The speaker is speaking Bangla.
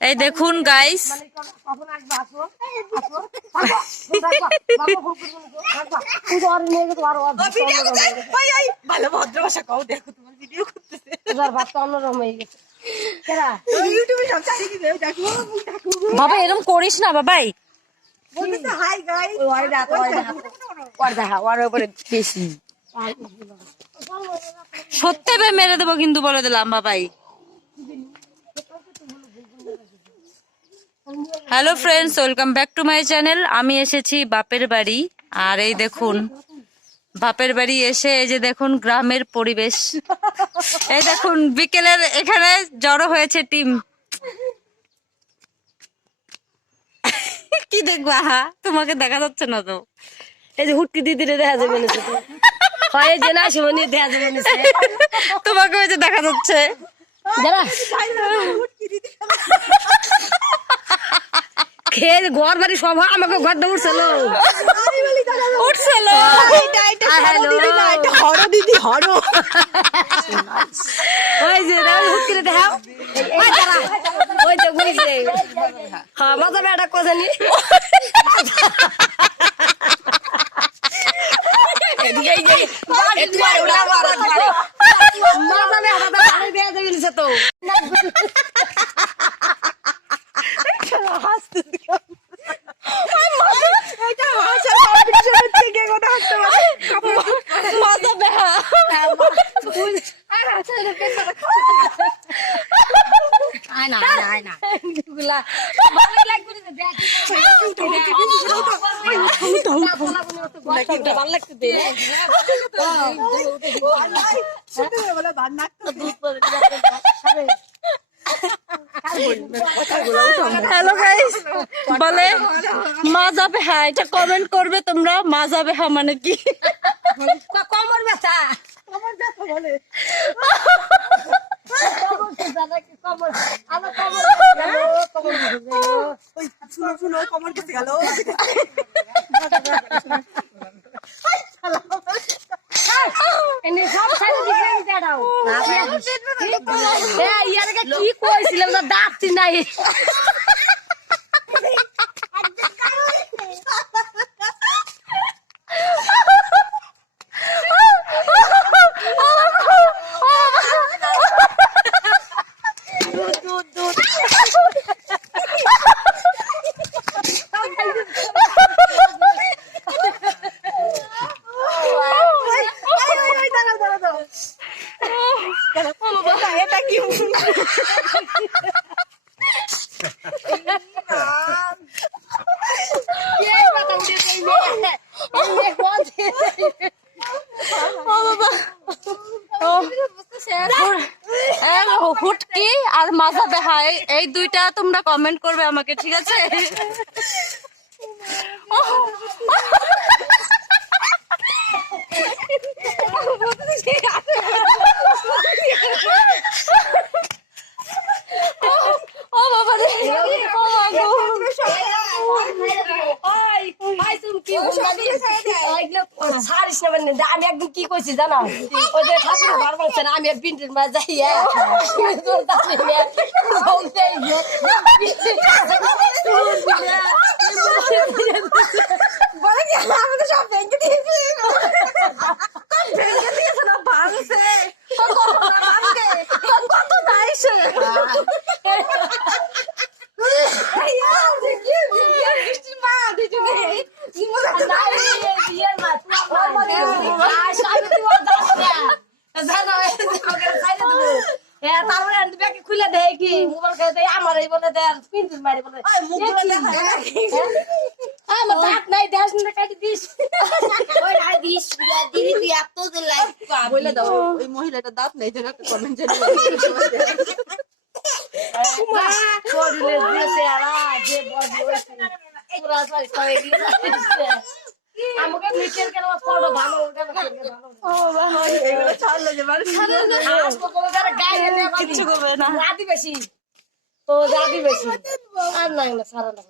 এই দেখুন গাইস মানে কখন আসবে আসো। আসো। থাকবা, থাকবা, বাবা। ভালো ভদ্র ভাষা কও দেখো তোমার ভিডিও করতেছে। এরকম করিস না বাবাই। সত্যি বে মেরে দেবো কিন্তু বলে দিলাম বাবাই। Hello friends welcome back to my channel আমি এসেছি বাপের বাড়ি, আর এই দেখুন, বাপের বাড়ি এসে এই যে দেখুন গ্রামের পরিবেশ। এই দেখুন, বিকেলের এখানে জড়ো হয়েছে টিম। কি দেখবা হা তোমাকে দেখা যাচ্ছে না তো। এই যে হুটকি দিদিরে দেখা যাবে হয় যে না শিবনি দেখা যাবে তোমাকে ওই যে দেখা যাচ্ছে। খেয়ে ঘর বাড়ি সব আমাকে ঘর দিয়ে উঠছিল উঠছিল হরো দিদি হরো ওই যে দেখাও। ওই যে বুঝছে হ্যাঁ মজা বেটা কোথানি মজা বেটা ভালো দেয়া যাবে না তো এটা ভাষা কম্পিটিশন হচ্ছে কে কথা হাসতে পারে মজা বেহা আয় না আয় না আয় না এগুলা ভালো লাগবে না দেখ ভালো লাগছে দে শুনতে বলে ভাত নাকতে হ্যালো গাইস বলে মাজা বেহা এটা কমেন্ট করবে তোমরা, মা যাবে হ্যাঁ মানে কি? কমর ব্যথা। আমার ব্যথা বলে। কমর আমার কমর কমর ওই শুনো শুনো কমর কেটে গেল এনে সব সাইড দিকে দাঁড়াও এ ইয়ারকে কি কইছিলাম না দাঁত নাই এটা কি এই মাথা উঠে এই মেয়ে এই মেয়ে বলছে এই হুটকি আর মাজা এই- এই দুইটা তোমরা কমেন্ট করবে আমাকে ঠিক আছে ও বাবা রে ও মা গো। ওই ভাই তুমি কি বললি ওইগুলো ছাড়িস না মানে আমি একদিন কি কইছি জানো? ওই যে ঠাকুর ঘর বলছেন আমি আর পিন্টের মাঝে যাই হ্যাঁ। তো না বলে কি আমাদের সব ব্যাংকে দিয়েছে। ব্যাংকে দিয়েছে না ভাঙছে। কত ভাঙছে? কত দাইছে মা দিদি তারপরে ব্যাগে খুলে দেয় কি? মোবাইল খেলে দেয় আমার এই বলে দেয় পিন্টুর মারি বলে। আমার দাঁত নাই দেশ না কাটি দিস। বলে দাও। ওই মহিলাটা দাঁত নেই যেন কমেন্ট জানি শরীরে দিয়েছে আর যে বডি পুরা সবাই দিয়েছে। আমাকে নিচের কেন ফটো ভালো এগুলো ছাড়লো যে গায়ে করবে না। তো রাতি আর নাই না সারা না।